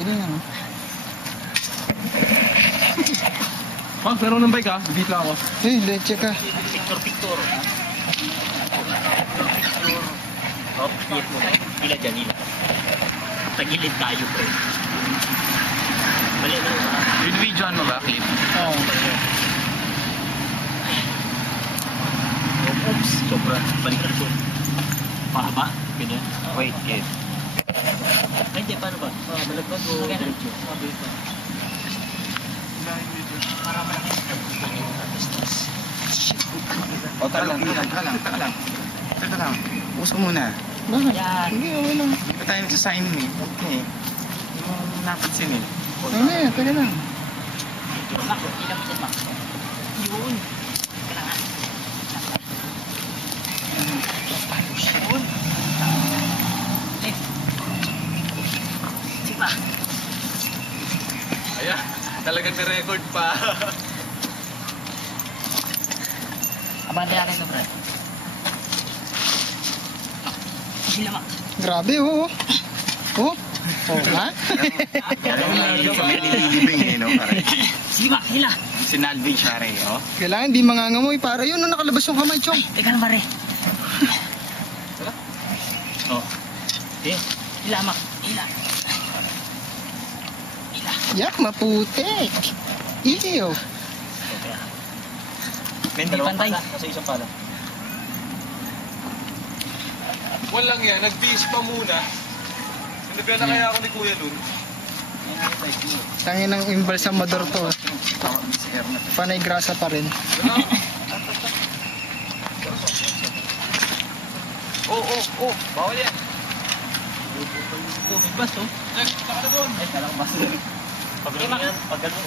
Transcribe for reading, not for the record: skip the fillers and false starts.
Hindi na, no? Pag meron ng bike ha, beat lang ako. Leche ka. Picture. Oh, hit mo na. Hila dyan, hila. Tagilid tayo, pre. Mali na. Video mo ba, clip? Oo. Oops, sobra. Balik na ito. Pahaba? Ganyan? Wait, kid. Ay, hindi, paano ba? Malagpag o diretso? O, taka lang. Puso muna. Bakit? Yan. Hindi, okay lang. Hindi pa tayo nagsasign eh. Okay. Hindi mo napansin eh. Ano yan? Taga lang. Mak, ilang mo Mak. Yun. Kailangan. Yun. Sige pa. Ayan, talagang na-record pa. Abante natin ito, Brad. Sila Mak. Grabe, oo. Oh? Oh, ha? Sige Mak, hila. Si Nalvin siya rin, oh. Kailangan di mangangamoy para yun, no, nakalabas yung kamay, Chong. Teka lang, pare. Oh. Okay. Hila, Mak. Hila. Hila. Yak, maputik. Iyo. Hindi pantay. Nasa isang pala. Walang yan, nag-bis pa muna. Sinabyan na kaya ako ni Kuya nun. Tangin ng imbalsamador to. Panay grasa pa rin. Oh, bawal yan. May bus, oh. Saka na doon. Ay, kalang bus. Pag ganun yan, pag ganun